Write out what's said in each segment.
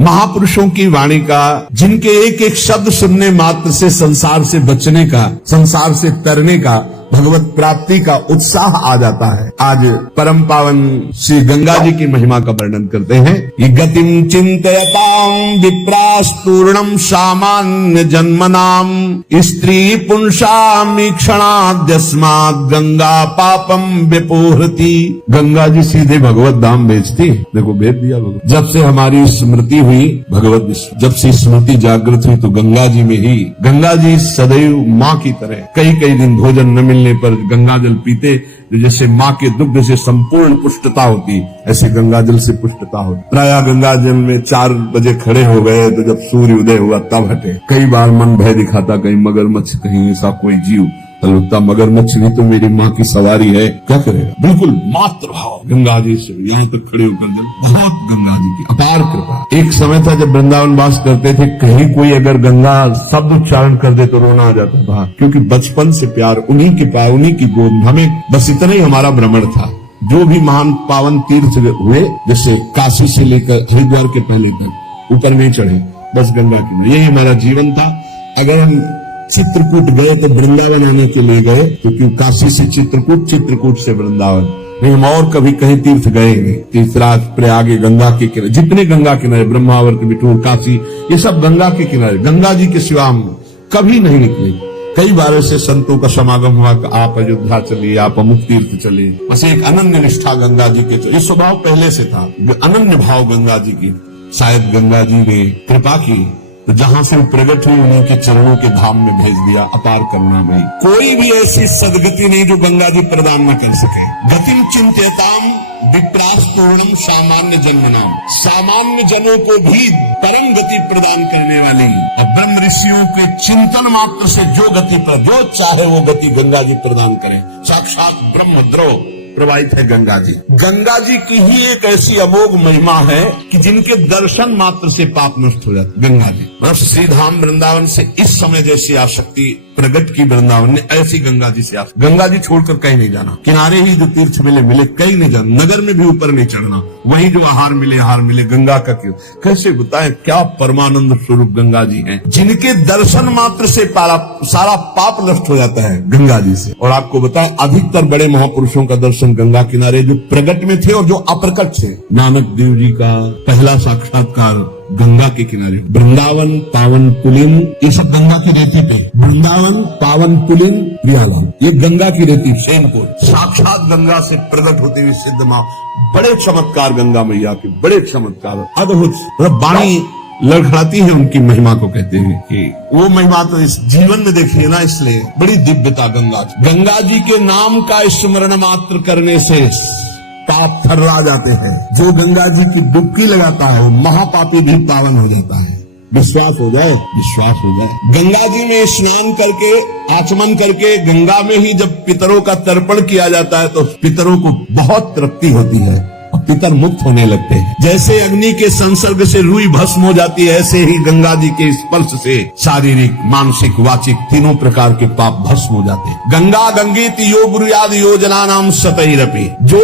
महापुरुषों की वाणी का, जिनके एक एक शब्द सुनने मात्र से संसार से बचने का, संसार से तरने का, भगवत प्राप्ति का उत्साह आ जाता है। आज परम पावन श्री गंगा जी की महिमा का वर्णन करते हैं। ये गतिम चिंतयताम विप्रास्तूर्णम सामान्य जन्मनाम स्त्री पुंसामीक्षणाद्यस्मात् गंगा पापम विपोहति। गंगा जी सीधे भगवत धाम भेजती। देखो भेज दिया भगवत। जब से हमारी स्मृति हुई भगवत, जब से स्मृति जागृत हुई तो गंगा जी में ही, गंगा जी सदैव माँ की तरह, कई कई दिन भोजन न मिलने पर गंगा जल पीते, जैसे माँ के दुग्ध से संपूर्ण पुष्टता होती, ऐसे गंगा जल से पुष्टता होती। प्रायः गंगा जल में 4 बजे खड़े हो गए तो जब सूर्य उदय हुआ तब हटे। कई बार मन भय दिखाता, कहीं मगरमच्छ, कहीं ऐसा कोई जीव लगता, मगरमच्छ नहीं तो मेरी माँ की सवारी है, क्या करेगा। बिल्कुल मातृभाव गंगा जी से यहाँ तक खड़े होकर जल, बहुत गंगा जी की अपार कृपा। एक समय था जब वृंदावन वास करते थे, कहीं कोई अगर गंगा शब्द उच्चारण कर दे तो रोना आ जाता था, क्योंकि बचपन से प्यार, उन्हीं के प्यार, उन्हीं की गोद, हमें बस इतना ही हमारा भ्रमण था। जो भी महान पावन तीर्थ हुए, जैसे काशी से लेकर हरिद्वार के पहले तक ऊपर नहीं चढ़े, बस गंगा की, यही हमारा जीवन था। अगर हम चित्रकूट गए तो वृंदावन आने के लिए गए, क्योंकि काशी से चित्रकूट, चित्रकूट से वृंदावन, नहीं हम और कभी कहीं तीर्थ गए नहीं। तीर्थराज, प्रयाग, गंगा के किनारे, जितने गंगा किनारे, ब्रह्मावर्त, बिठूर, काशी, ये सब गंगा के किनारे, गंगा जी के सिवा हम कभी नहीं निकले। कई बार ऐसे संतों का समागम हुआ कि आप अयोध्या चलिए, आप अमुक तीर्थ चलिए, बस एक अनन्य निष्ठा गंगा जी के, ये स्वभाव पहले से था, अनन्य भाव गंगा जी की। शायद गंगा जी ने कृपा की तो जहां से वो प्रकट हुई उन्हीं के चरणों के धाम में भेज दिया। अपार करुणा में कोई भी ऐसी सदगति नहीं जो गंगा जी प्रदान न कर सके। गतिम चिंत्यताम विप्रास्तूर्णम सामान्य जन्मनाम, सामान्य जनों को भी परम गति प्रदान करने वाली और ब्रह्म ऋषियों के चिंतन मात्र से जो गति पर, जो चाहे वो गति गंगा जी प्रदान करें। साक्षात ब्रह्म द्रोह प्रवाहित है गंगा जी। गंगा जी की ही एक ऐसी अमोघ महिमा है कि जिनके दर्शन मात्र से पाप नष्ट हो जाते। गंगा जी मतलब श्री धाम वृंदावन से इस समय जैसी आसक्ति प्रगट की वृंदावन ने, ऐसी गंगा जी से आसक्ति। गंगा जी छोड़कर कहीं नहीं जाना, किनारे ही जो तीर्थ मिले कहीं नहीं जाना, नगर में भी ऊपर नहीं चढ़ना, वहीं जो आहार मिले गंगा का क्यों। कैसे बताएं क्या परमानंद स्वरूप गंगा जी हैं, जिनके दर्शन मात्र से सारा पाप नष्ट हो जाता है गंगा जी से। और आपको बताएं अधिकतर बड़े महापुरुषों का दर्शन गंगा किनारे, जो प्रगट में थे और जो अप्रकट थे। नानक देव जी का पहला साक्षात्कार गंगा के किनारे। वृंदावन पावन पुलिन, ये सब गंगा की रेती पे। वृंदावन पावन पुलिन प्रियालाल, ये गंगा की रेती सेनपुर, साक्षात गंगा से प्रकट होती हुई सिद्ध माँ। बड़े चमत्कार गंगा मैया के, बड़े चमत्कार, अद्भुत, मतलब वाणी लड़खड़ाती है उनकी महिमा को। कहते हैं कि वो महिमा तो इस जीवन में देखिए ना, इसलिए बड़ी दिव्यता गंगा की। गंगा जी के नाम का स्मरण मात्र करने से पाप थर्रा जाते हैं। जो गंगा जी की डुबकी लगाता है वो महापापी भी पावन हो जाता है। विश्वास हो जाए, विश्वास हो जाए। गंगा जी में स्नान करके, आचमन करके, गंगा में ही जब पितरों का तर्पण किया जाता है तो पितरों को बहुत तृप्ति होती है और पितर मुक्त होने लगते हैं। जैसे अग्नि के संसर्ग से रुई भस्म हो जाती है, ऐसे ही गंगा जी के स्पर्श से शारीरिक, मानसिक, वाचिक तीनों प्रकार के पाप भस्म हो जाते हैं। गंगा गंगीत यो गुरुयाद योजना नाम सतैरपि, जो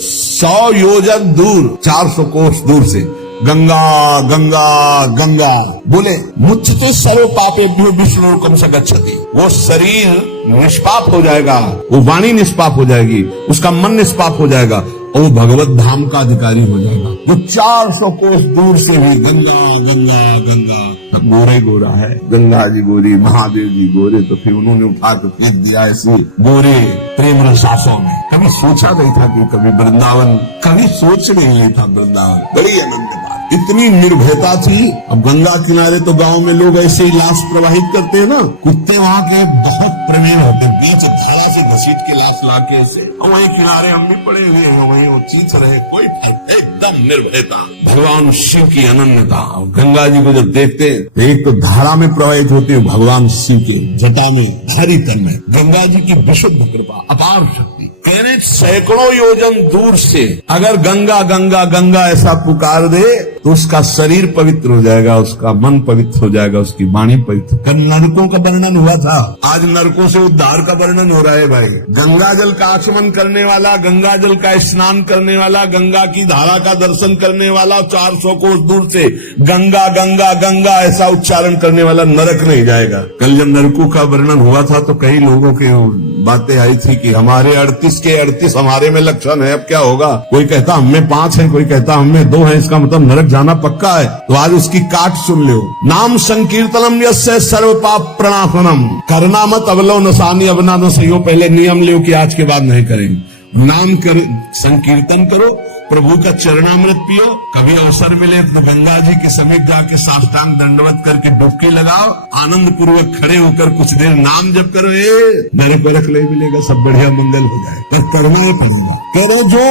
100 योजन दूर, 400 कोस दूर से गंगा गंगा गंगा बोले, मुच्यते सर्व पापेभ्यो विष्णुकम स गच्छति, वो शरीर निष्पाप हो जाएगा, वो वाणी निष्पाप हो जाएगी, उसका मन निष्पाप हो जाएगा और वो भगवत धाम का अधिकारी हो जाएगा। जो 400 कोस दूर से भी गंगा गंगा गंगा, गोरे गोरा है, गंगा जी गोरी, महादेव जी गोरे, तो फिर उन्होंने उठा के फेंक दिया ऐसे गोरे प्रेम रसासों में। कभी सोचा नहीं था कि कभी वृंदावन, कभी सोच नहीं था वृंदावन। बड़ी आनंद बात, इतनी निर्भयता थी। अब गंगा किनारे तो गांव में लोग ऐसे ही लाश प्रवाहित करते हैं ना, कुत्ते वहाँ के बहुत प्रेमी होते, बीच धारा से घसीट के लाश लाके ऐसे, वही किनारे हम भी पड़े हुए हैं, वही वो चीख रहे, कोई एकदम निर्भयता। भगवान शिव की अनन्यता। गंगा जी को जब देखते एक तो धारा में प्रवाहित होते हैं, भगवान शिव के जटा में, हरि तन में गंगा जी की विशुद्ध कृपा, अपार शक्ति। कहने सैकड़ों योजन दूर से अगर गंगा गंगा गंगा ऐसा पुकार दे तो उसका शरीर पवित्र हो जाएगा, उसका मन पवित्र हो जाएगा, उसकी वाणी पवित्र। कल नरकों का वर्णन हुआ था, आज नरकों से उद्धार का वर्णन हो रहा है भाई। गंगा जल का आचमन करने वाला, गंगा जल का स्नान करने वाला, गंगा की धारा का दर्शन करने वाला बताओ 400 कोस दूर से गंगा गंगा गंगा ऐसा उच्चारण करने वाला नरक नहीं जाएगा। कल जब नरकों का वर्णन हुआ था तो कई लोगों की बातें आई थी कि हमारे 38 के 38 हमारे में लक्षण है, अब क्या होगा। कोई कहता हमें 5 है, कोई कहता हमें 2 है, इसका मतलब नरक जाना पक्का है। तो आज उसकी काट सुन लो। नाम संकीर्तनम यस्य सर्व पाप प्रणाशनम। करना मत अवलो नसानी अवना न सही। पहले नियम लो कि आज के बाद नहीं करेंगे। नाम कर संकीर्तन करो, प्रभु का चरणामृत पियो। कभी अवसर मिले तो गंगा जी के समीप जाके साष्टांग दंडवत करके डुबकी लगाओ। आनंद पूर्वक खड़े होकर कुछ देर नाम जप करो। नरक वरक नहीं मिलेगा, सब बढ़िया मंगल हो जाए। पर करना ही पड़ेगा। करो जो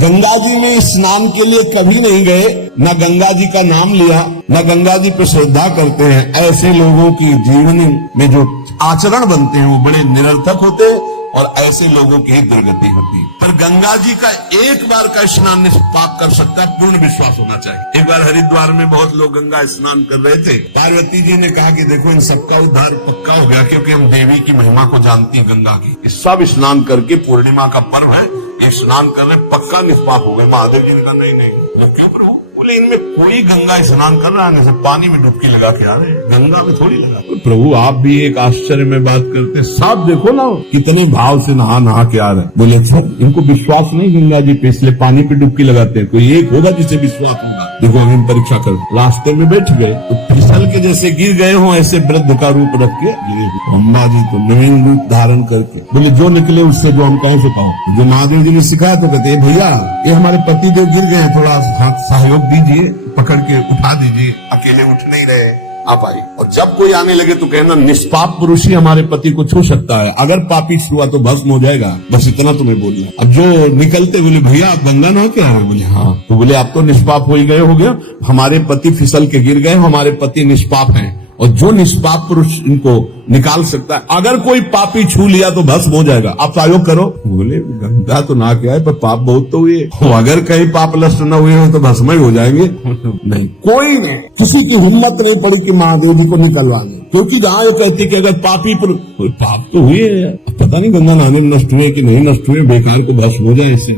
गंगा जी में स्नान के लिए कभी नहीं गए, न गंगा जी का नाम लिया, न गंगा जी पर श्रद्धा करते हैं, ऐसे लोगों की जीवन में जो आचरण बनते हैं वो बड़े निरर्थक होते हैं और ऐसे लोगों की ही दुर्गति होती है। पर गंगा जी का एक बार का स्नान निष्पाप कर सकता है, पूर्ण विश्वास होना चाहिए। एक बार हरिद्वार में बहुत लोग गंगा स्नान कर रहे थे। पार्वती जी ने कहा कि देखो इन सबका उद्धार पक्का हो गया, क्योंकि हम देवी की महिमा को जानती हैं गंगा की। सब स्नान करके पूर्णिमा का पर्व है, ये स्नान कर रहे पक्का निष्पाप हो गए। महादेव जी ने कहा नहीं नहीं, वो क्यों प्रभु? बोले इनमें कोई गंगा स्नान कर रहा है, सब पानी में डुबकी लगा के आ रहे हैं, गंगा में थोड़ी लगा। तो प्रभु आप भी एक आश्चर्य में बात करते, सब देखो ना कितने भाव से नहा के आ रहे हैं। बोले सर इनको विश्वास नहीं गंगा जी पे, इसलिए पानी पे डुबकी लगाते हैं। कोई एक होगा जिसे विश्वास होगा। देखो हम परीक्षा कर रास्ते में बैठ गए तो फिसल के जैसे गिर गए हो, ऐसे वृद्ध का रूप रख के अम्मा जी तो नवीन रूप धारण करके बोले जो निकले उससे जो हम कहें से पाओ। जो महादेव जी ने सिखाया तो कहते भैया ये हमारे पति देव गिर गए, थोड़ा हाथ सहयोग दीजिए, पकड़ के उठा दीजिए। अकेले उठ नहीं रहे, आप आइए। और जब कोई आने लगे तो कहना निष्पाप पुरुष ही हमारे पति को छू सकता है, अगर पापी छुआ तो भस्म हो जाएगा। बस इतना तुम्हें बोलना। अब जो निकलते बोले भैया आप गंगा नहा के आ रहे? बोले हाँ। तो बोले आप तो निष्पाप हो ही गए, हो गया। हमारे पति फिसल के गिर गए, हमारे पति निष्पाप हैं, और जो निष्पाप पुरुष इनको निकाल सकता है। अगर कोई पापी छू लिया तो भस्म हो जाएगा, आप सहयोग करो। बोले गंगा तो ना क्या है, पर पाप बहुत तो हुए। अगर कहीं पाप लस्ट न हुए हो तो भस्म ही हो जाएंगे। नहीं, कोई नहीं, किसी की हिम्मत नहीं पड़ी कि महादेव जी को निकलवाने, क्योंकि जहाँ ये कहती कि अगर पापी पाप तो हुए, पता नहीं गंगा नहाने में नष्ट हुए कि नहीं नष्ट हुए, बेकार को भस्म हो जाए। ऐसे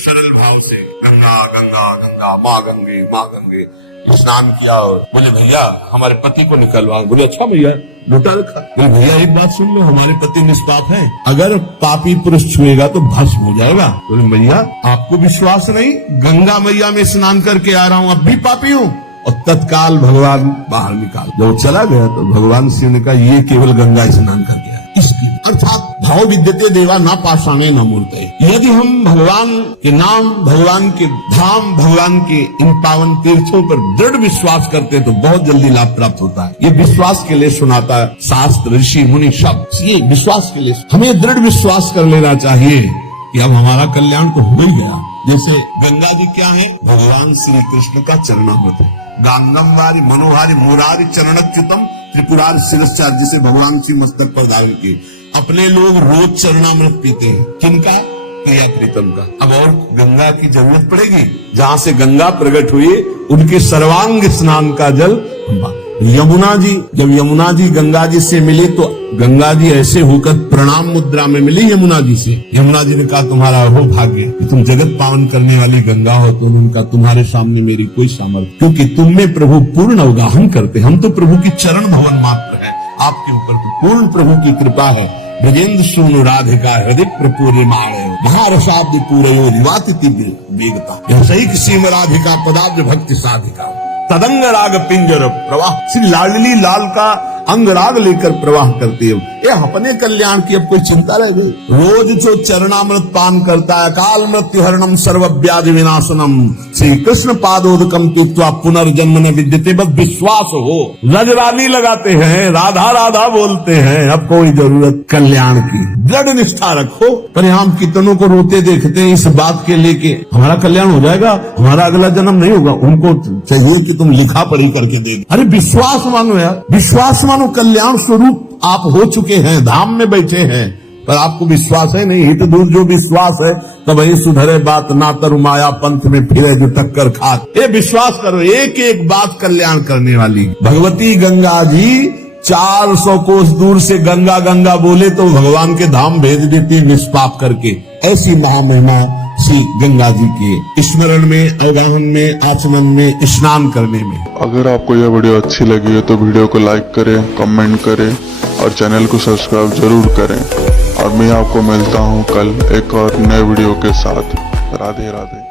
सरल भाव से गंगा गंगा गंगा माँ गंगे माँ गंगे स्नान किया। और बोले भैया हमारे पति को निकलवाओ। बोले अच्छा भैया, लोटा रखा। बोले भैया एक बात सुन लो, हमारे पति निष्पाप हैं, अगर पापी पुरुष छुएगा तो भस्म हो जाएगा। बोले भैया आपको विश्वास नहीं, गंगा मैया में स्नान करके आ रहा हूँ, अब भी पापी हूँ। और तत्काल भगवान बाहर निकाल। जब चला गया तो भगवान शिव ने कहा ये केवल गंगा स्नान कर गया। अर्थात भाव विद्यते देवा ना पाषाणे न मूर्ते। यदि हम भगवान के नाम, भगवान के धाम, भगवान के इन पावन तीर्थों पर दृढ़ विश्वास करते हैं तो बहुत जल्दी लाभ प्राप्त होता है। ये विश्वास के लिए सुनाता है शास्त्र, ऋषि मुनि सब। ये विश्वास के लिए हमें दृढ़ विश्वास कर लेना चाहिए कि अब हमारा कल्याण तो हो ही गया। जैसे गंगा जी क्या है? भगवान श्री कृष्ण का चरणामृत है। गांगम वारी मनोहारी मुरारी चरणच्युतम त्रिपुरार शिरश्चार, जिसे भगवान श्री मस्तक पर धारण किए। अपने लोग रोज चरणामृत पीते हैं, किनका? प्रिया प्रीतम का। अब और गंगा की जरूरत पड़ेगी? जहाँ से गंगा प्रकट हुई उनके सर्वांग स्नान का जल यमुना जी। जब यमुना जी गंगा जी से मिली तो गंगा जी ऐसे होकर प्रणाम मुद्रा में मिली यमुना जी से। यमुना जी ने कहा तुम्हारा हो भाग्य कि तुम जगत पावन करने वाली गंगा हो। तो उन्होंने कहा तुम्हारे सामने मेरी कोई सामर्थ्य, क्योंकि तुम में प्रभु पूर्ण अवगाहन करते, हम तो प्रभु की चरण भवन मात्र है, आपके ऊपर तो पूर्ण प्रभु की कृपा है। ब्रजेंद्र सोनु राधिका हृदय प्रपूर्य माणे महारसाब्द पूरे युवाति वेगता। यह सही किसी में राधिका पदाब्ज भक्ति साधिका। तदंग राग पिंजर प्रवाह, श्री लाडली लाल का अंग राग लेकर प्रवाह करती है। ये अपने कल्याण की अब कोई चिंता रह गई? रोज जो चरणामृत पान करता है, काल मृत्यु हरणम सर्व व्याधि विनाशनम, श्री कृष्ण पादोदकम पीत्वा पुनर्जन्म न विद्यते। बस विश्वास हो। रजरानी लगाते हैं, राधा राधा बोलते हैं, अब कोई जरूरत कल्याण की। दृढ़ निष्ठा रखो। पर हम कितनों को रोते देखते हैं इस बात के लेके हमारा कल्याण हो जाएगा, हमारा अगला जन्म नहीं होगा। उनको चाहिए कि तुम लिखा पढ़ी करके देख। अरे विश्वास मानो यार, विश्वास मानो। कल्याण स्वरूप आप हो चुके हैं, धाम में बैठे हैं, पर आपको विश्वास है नहीं। हित दूर जो विश्वास है तब वही सुधरे बात, ना तरु माया पंथ में फिरे जो टक्कर खात। ये विश्वास करो, एक एक बात कल्याण करने वाली। भगवती गंगा जी 400 कोस दूर से गंगा गंगा बोले तो भगवान के धाम भेज देती निष्पाप करके। ऐसी महामहिमा श्री गंगा जी के स्मरण में, अवगाहन में, आचमन में, स्नान करने में। अगर आपको यह वीडियो अच्छी लगी है तो वीडियो को लाइक करें, कमेंट करें और चैनल को सब्सक्राइब जरूर करें। और मैं आपको मिलता हूँ कल एक और नए वीडियो के साथ। राधे राधे।